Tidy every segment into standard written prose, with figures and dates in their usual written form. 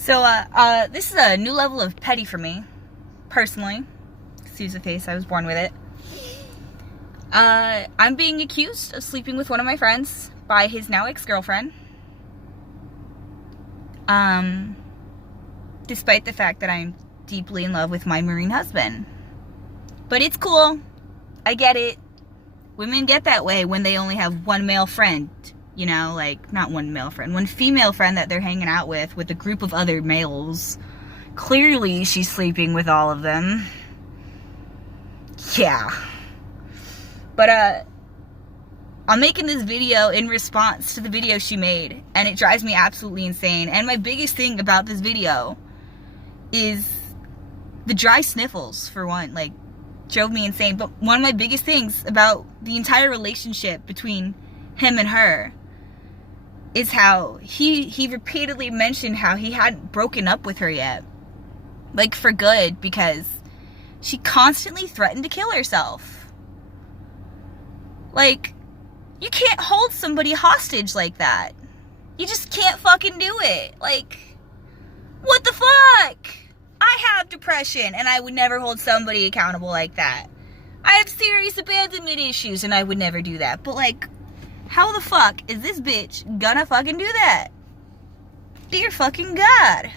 So, this is a new level of petty for me, personally. Excuse the face, I was born with it. I'm being accused of sleeping with one of my friends by his now ex-girlfriend. Despite the fact that I'm deeply in love with my Marine husband. But it's cool. I get it. Women get that way when they only have one male friend. You know, like, not one male friend, one female friend that they're hanging out with a group of other males. Clearly, she's sleeping with all of them. Yeah. But, I'm making this video in response to the video she made, and it drives me absolutely insane. And my biggest thing about this video is the dry sniffles, for one, like, drove me insane. But one of my biggest things about the entire relationship between him and her is how he repeatedly mentioned how he hadn't broken up with her yet. Like, for good, because she constantly threatened to kill herself. Like, you can't hold somebody hostage like that. You just can't fucking do it. Like, what the fuck? I have depression, and I would never hold somebody accountable like that. I have serious abandonment issues, and I would never do that. But, like, how the fuck is this bitch gonna fucking do that? Dear fucking God.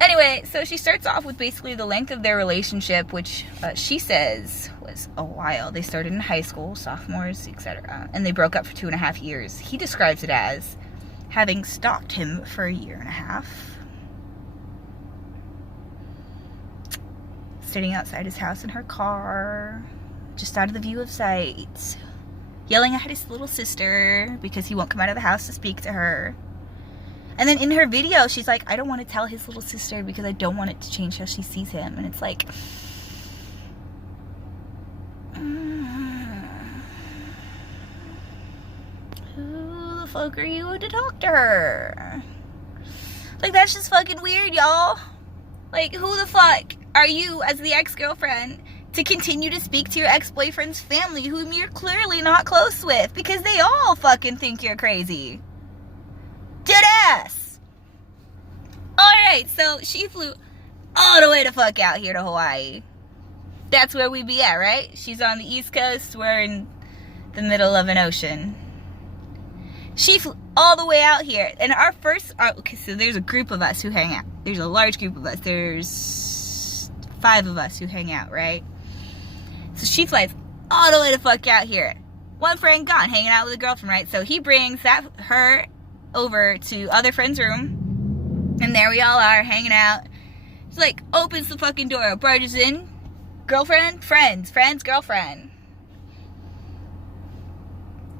Anyway, so she starts off with basically the length of their relationship, which she says was a while. They started in high school, sophomores, etc. And they broke up for 2.5 years. He describes it as having stalked him for 1.5 years. Sitting outside his house in her car, just out of the view of sight, yelling at his little sister because he won't come out of the house to speak to her. And then in her video, she's like, I don't want to tell his little sister because I don't want it to change how she sees him. And it's like, who the fuck are you to talk to her? Like, that's just fucking weird, y'all. Like, who the fuck are you as the ex-girlfriend to continue to speak to your ex-boyfriend's family, whom you're clearly not close with, because they all fucking think you're crazy? Dead ass. Alright, so she flew all the way the fuck out here to Hawaii. That's where we be at, right? She's on the East Coast, we're in the middle of an ocean. She flew all the way out here, and our first, okay, so there's a group of us who hang out. There's a large group of us. There's 5 of us who hang out, right? So she flies all the way the fuck out here. One friend gone, hanging out with a girlfriend, right? So he brings her over to other friend's room, and there we all are, hanging out. He's like, opens the fucking door, barges in, girlfriend, friends, girlfriend.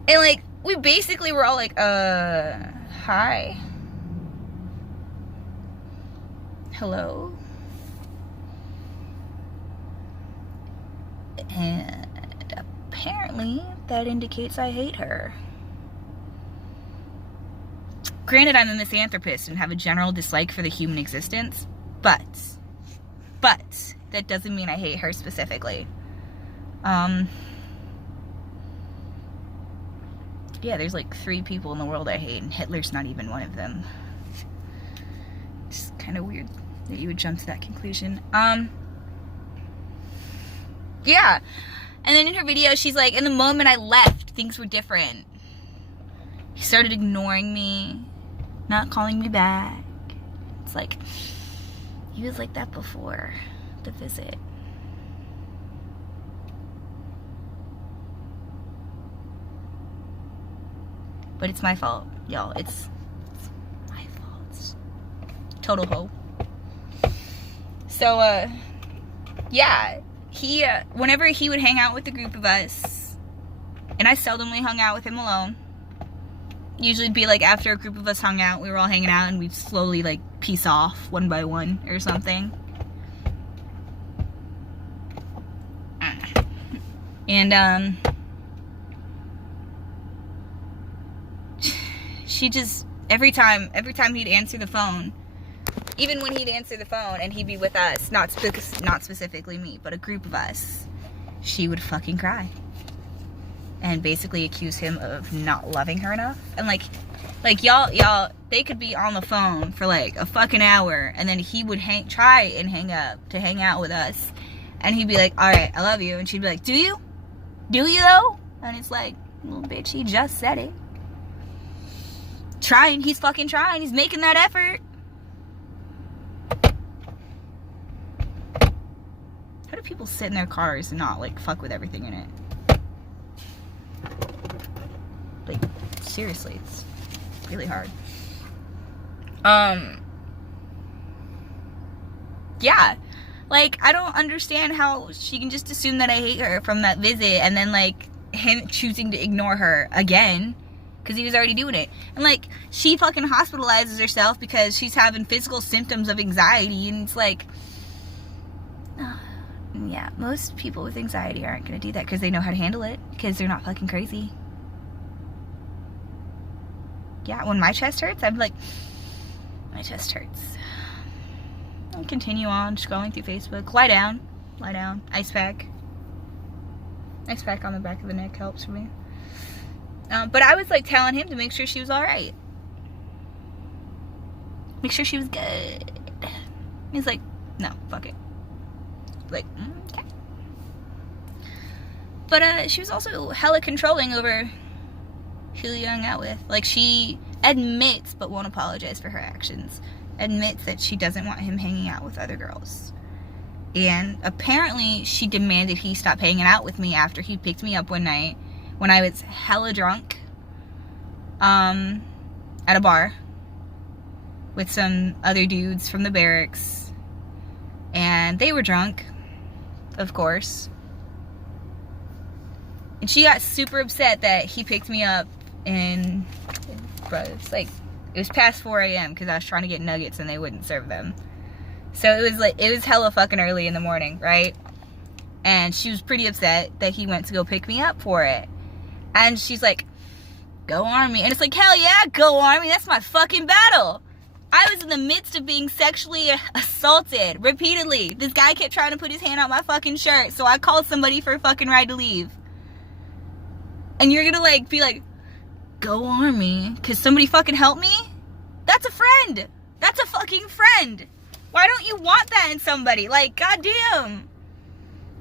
And, like, we basically were all like, hi. Hello? And apparently that indicates I hate her. Granted, I'm a misanthropist and have a general dislike for the human existence, but that doesn't mean I hate her specifically. Yeah, there's like 3 people in the world I hate, and Hitler's not even one of them. It's kind of weird that you would jump to that conclusion. Yeah. And then in her video, she's like, in the moment I left, things were different. He started ignoring me, not calling me back. It's like, he was like that before the visit. But it's my fault, y'all. It's my fault. Total hoe. So, yeah. He, whenever he would hang out with the group of us, and I seldomly hung out with him alone. Usually it'd be like after a group of us hung out, we were all hanging out, and we'd slowly like peace off one by one or something. And, she just, every time he'd answer the phone, even when he'd answer the phone and he'd be with us, not specifically me, but a group of us, she would fucking cry. and basically accuse him of not loving her enough. And like y'all, they could be on the phone for like a fucking hour, and then he would try and hang up to hang out with us, and he'd be like, all right, I love you, and she'd be like, do you though? And it's like, little bitch, he just said it. Trying, he's fucking trying, he's making that effort. How do people sit in their cars and not like fuck with everything in it? Like, seriously, it's really hard. Yeah, like, I don't understand how she can just assume that I hate her from that visit, and then like him choosing to ignore her again because he was already doing it. And like, she fucking hospitalizes herself because she's having physical symptoms of anxiety, and it's like, yeah, most people with anxiety aren't gonna do that because they know how to handle it, because they're not fucking crazy. Yeah, when my chest hurts, I'm like, my chest hurts. I'll continue on scrolling through Facebook. Lie down. Ice pack on the back of the neck helps for me. But I was like telling him to make sure she was alright. Make sure she was good. He's like, no, fuck it. Like, okay. But she was also hella controlling over who he hung out with. Like, she admits but won't apologize for her actions. Admits that she doesn't want him hanging out with other girls. And apparently she demanded he stop hanging out with me after he picked me up one night when I was hella drunk at a bar with some other dudes from the barracks, and they were drunk, of course, and she got super upset that he picked me up, and bro, it was past 4 a.m. because I was trying to get nuggets and they wouldn't serve them. So it was hella fucking early in the morning, right? And she was pretty upset that he went to go pick me up for it. And she's like, go Army. And it's like, hell yeah, go Army. That's my fucking battle. I was in the midst of being sexually assaulted repeatedly. This guy kept trying to put his hand on my fucking shirt. So I called somebody for a fucking ride to leave. And you're gonna like be like, go Army because somebody fucking help me? That's a friend. That's a fucking friend. Why don't you want that in somebody? Like, goddamn.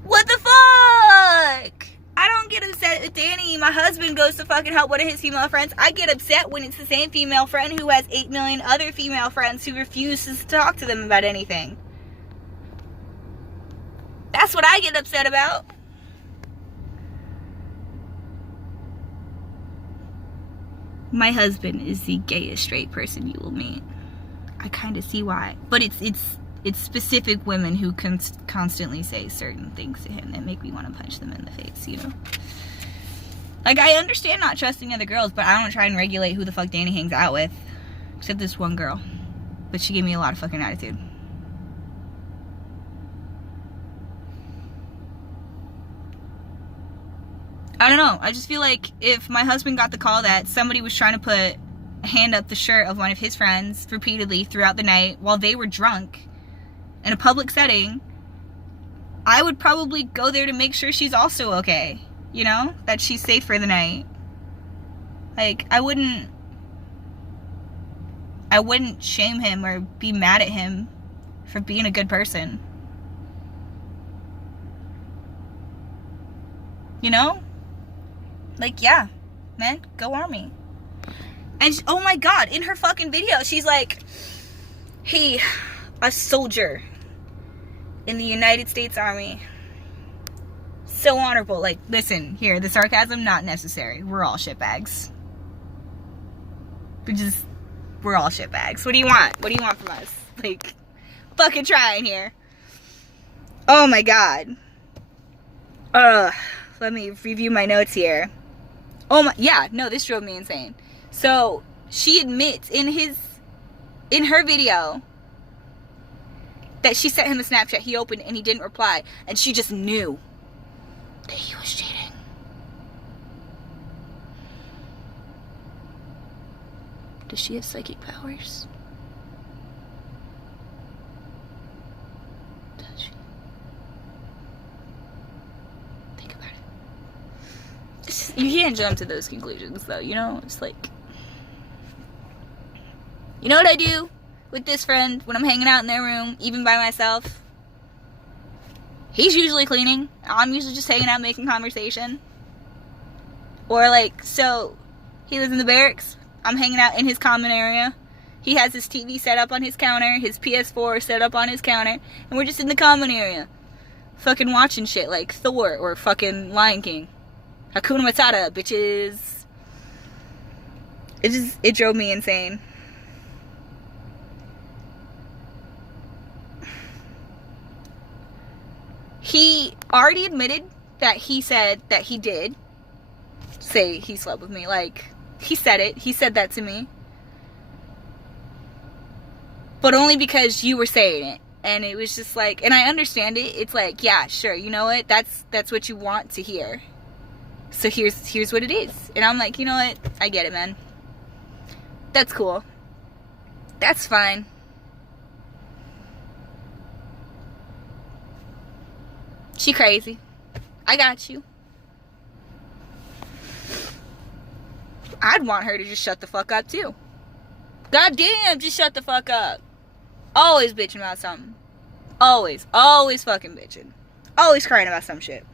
What the fuck? I don't get upset with Danny. My husband goes to fucking help one of his female friends. I get upset when it's the same female friend who has 8 million other female friends who refuses to talk to them about anything. That's what I get upset about. My husband is the gayest straight person you will meet. I kind of see why. But it's specific women who constantly say certain things to him that make me want to punch them in the face, you know? Like, I understand not trusting other girls, but I don't try and regulate who the fuck Danny hangs out with. Except this one girl. But she gave me a lot of fucking attitude. I don't know. I just feel like if my husband got the call that somebody was trying to put a hand up the shirt of one of his friends repeatedly throughout the night while they were drunk in a public setting, I would probably go there to make sure she's also okay. You know? That she's safe for the night. Like, I wouldn't shame him or be mad at him for being a good person. You know? Like, yeah, man, go Army. And oh my god, in her fucking video, she's like, hey, a soldier in the United States Army. So honorable. Like, listen, here, the sarcasm, not necessary. We're all shitbags. We're all shitbags. What do you want? What do you want from us? Like, fucking trying here. Oh my god. Let me review my notes here. Oh my, yeah, no, this drove me insane. So, she admits in her video that she sent him a Snapchat. He opened and he didn't reply. And she just knew that he was cheating. Does she have psychic powers? Does she? Think about it. You can't jump to those conclusions, though, you know? It's like, you know what I do with this friend when I'm hanging out in their room, even by myself? He's usually cleaning. I'm usually just hanging out making conversation. Or like, so he lives in the barracks. I'm hanging out in his common area. He has his TV set up on his counter, his PS4 set up on his counter, and we're just in the common area. Fucking watching shit like Thor or fucking Lion King. Hakuna Matata, bitches. It drove me insane. He already admitted that he said that he did say he slept with me. Like, he said it. He said that to me. But only because you were saying it. And it was just like, and I understand it. It's like, yeah, sure. You know what? That's what you want to hear. So here's what it is. And I'm like, you know what? I get it, man. That's cool. That's fine. She crazy. I got you. I'd want her to just shut the fuck up too. God damn, just shut the fuck up. Always bitching about something. Always fucking bitching. Always crying about some shit.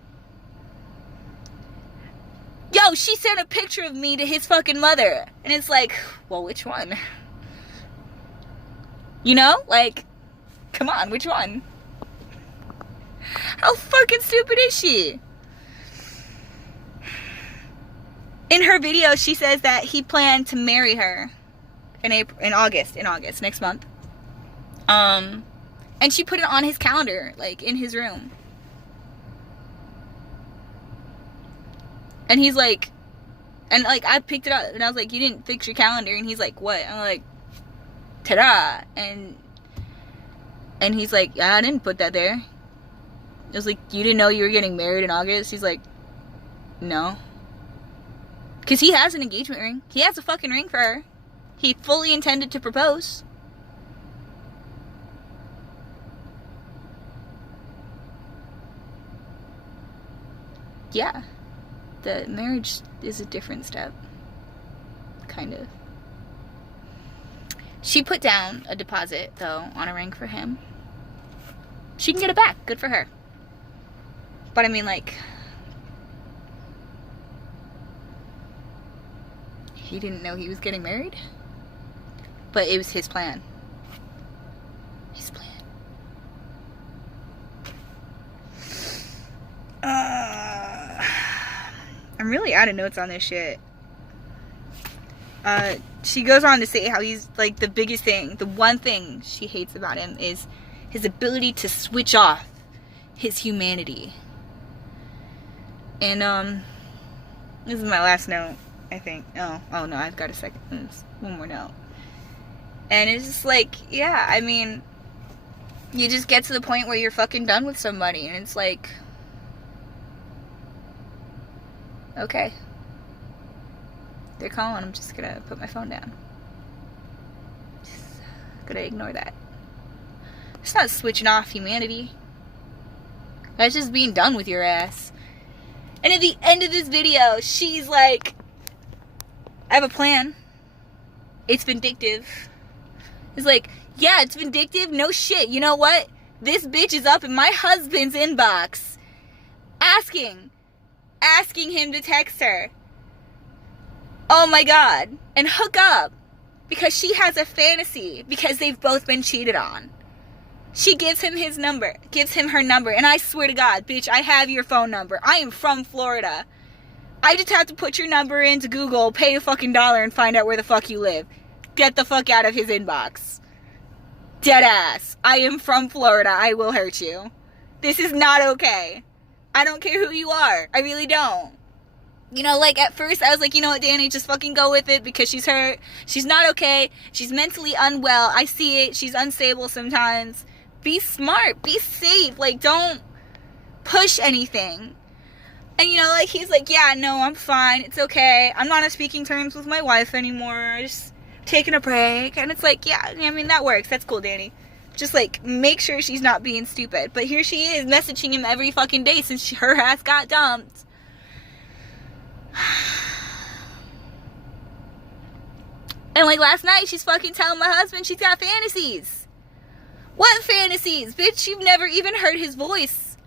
Yo, she sent a picture of me to his fucking mother. And it's like, well, which one? You know? Like, come on, which one? How fucking stupid is she? In her video, she says that he planned to marry her in August, next month. And she put it on his calendar, like, in his room. And he's like, and like, I picked it up, and I was like, you didn't fix your calendar, and he's like, what? I'm like, ta-da, and he's like, yeah, I didn't put that there. I was like, you didn't know you were getting married in August? He's like, no. Because he has an engagement ring. He has a fucking ring for her. He fully intended to propose. Yeah. The marriage is a different step. Kind of. She put down a deposit, though, on a ring for him. She can get it back. Good for her. But I mean, like, he didn't know he was getting married. But it was his plan. His plan. I'm really out of notes on this shit. She goes on to say how he's, like, the biggest thing, the one thing she hates about him is his ability to switch off his humanity. And, this is my last note, I think. Oh no, I've got a second. There's one more note. And it's just like, yeah, I mean, you just get to the point where you're fucking done with somebody, and it's like, okay. They're calling, I'm just gonna put my phone down. Just gonna ignore that. It's not switching off humanity. That's just being done with your ass. And at the end of this video, she's like, I have a plan. It's vindictive. It's like, yeah, it's vindictive. No shit. You know what? This bitch is up in my husband's inbox asking him to text her. Oh my God. And hook up. Because she has a fantasy. Because they've both been cheated on. She gives him his number. Gives him her number. And I swear to God, bitch, I have your phone number. I am from Florida. I just have to put your number into Google, pay a fucking $1, and find out where the fuck you live. Get the fuck out of his inbox. Dead ass. I am from Florida. I will hurt you. This is not okay. I don't care who you are. I really don't. You know, like, at first I was like, you know what, Danny, just fucking go with it because she's hurt. She's not okay. She's mentally unwell. I see it. She's unstable sometimes. Be smart. Be safe. Like, don't push anything. And, you know, like, he's like, yeah, no, I'm fine. It's okay. I'm not on speaking terms with my wife anymore. Just taking a break. And it's like, yeah, I mean, that works. That's cool, Danny. Just, like, make sure she's not being stupid. But here she is messaging him every fucking day since her ass got dumped. And like last night, she's fucking telling my husband she's got fantasies. What fantasies? Bitch, you've never even heard his voice.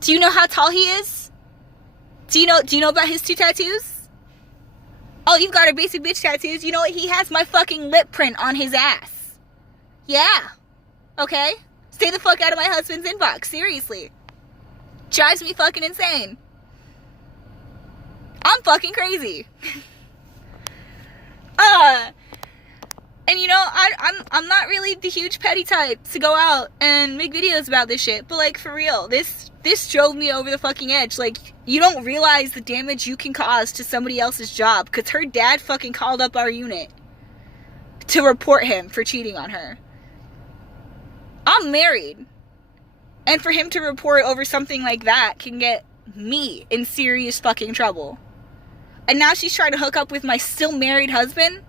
Do you know how tall he is? Do you know about his 2 tattoos? Oh, you've got her basic bitch tattoos. You know what? He has my fucking lip print on his ass. Yeah. Okay? Stay the fuck out of my husband's inbox. Seriously. Drives me fucking insane. I'm fucking crazy. And you know, I'm not really the huge petty type to go out and make videos about this shit, but like for real, this drove me over the fucking edge. Like, you don't realize the damage you can cause to somebody else's job, because her dad fucking called up our unit to report him for cheating on her. I'm married, and for him to report over something like that can get me in serious fucking trouble. And now she's trying to hook up with my still married husband,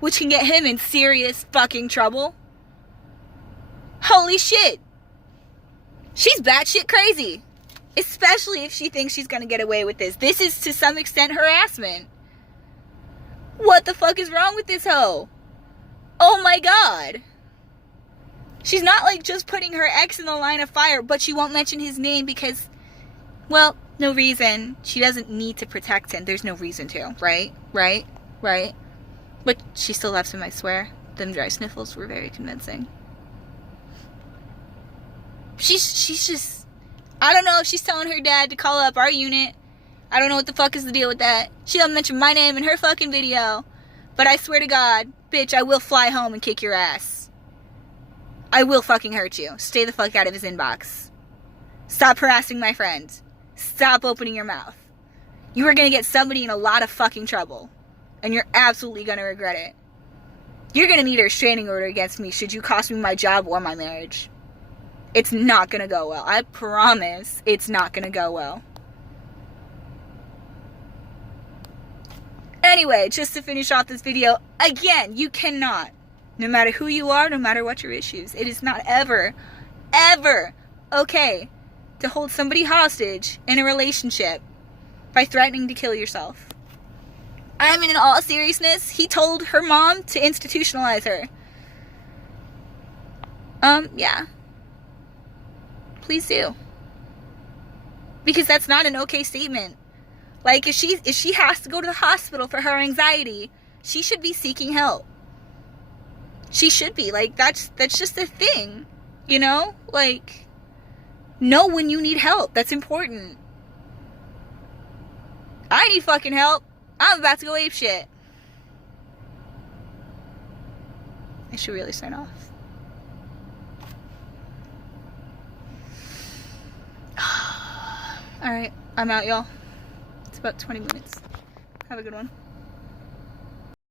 which can get him in serious fucking trouble. Holy shit. She's batshit crazy. Especially if she thinks she's gonna get away with this. This is to some extent harassment. What the fuck is wrong with this hoe? Oh my god. She's not like just putting her ex in the line of fire, but she won't mention his name because, well, no reason. She doesn't need to protect him. There's no reason to, right? Right? But she still loves him, I swear. Them dry sniffles were very convincing. She's just, I don't know if she's telling her dad to call up our unit. I don't know what the fuck is the deal with that. She doesn't mention my name in her fucking video. But I swear to God, bitch, I will fly home and kick your ass. I will fucking hurt you. Stay the fuck out of his inbox. Stop harassing my friend. Stop opening your mouth. You are gonna get somebody in a lot of fucking trouble. And you're absolutely gonna regret it. You're gonna need a restraining order against me should you cost me my job or my marriage. It's not gonna go well. I promise it's not gonna go well. Anyway, just to finish off this video, again, you cannot, no matter who you are, no matter what your issues, it is not ever okay to hold somebody hostage in a relationship by threatening to kill yourself. I mean, in all seriousness, he told her mom to institutionalize her. Yeah. Please do. Because that's not an okay statement. Like, if she has to go to the hospital for her anxiety, she should be seeking help. She should be. Like, that's just a thing. You know? Like, know when you need help. That's important. I need fucking help. I'm about to go ape shit. I should really sign off. Alright, I'm out, y'all. It's about 20 minutes. Have a good one.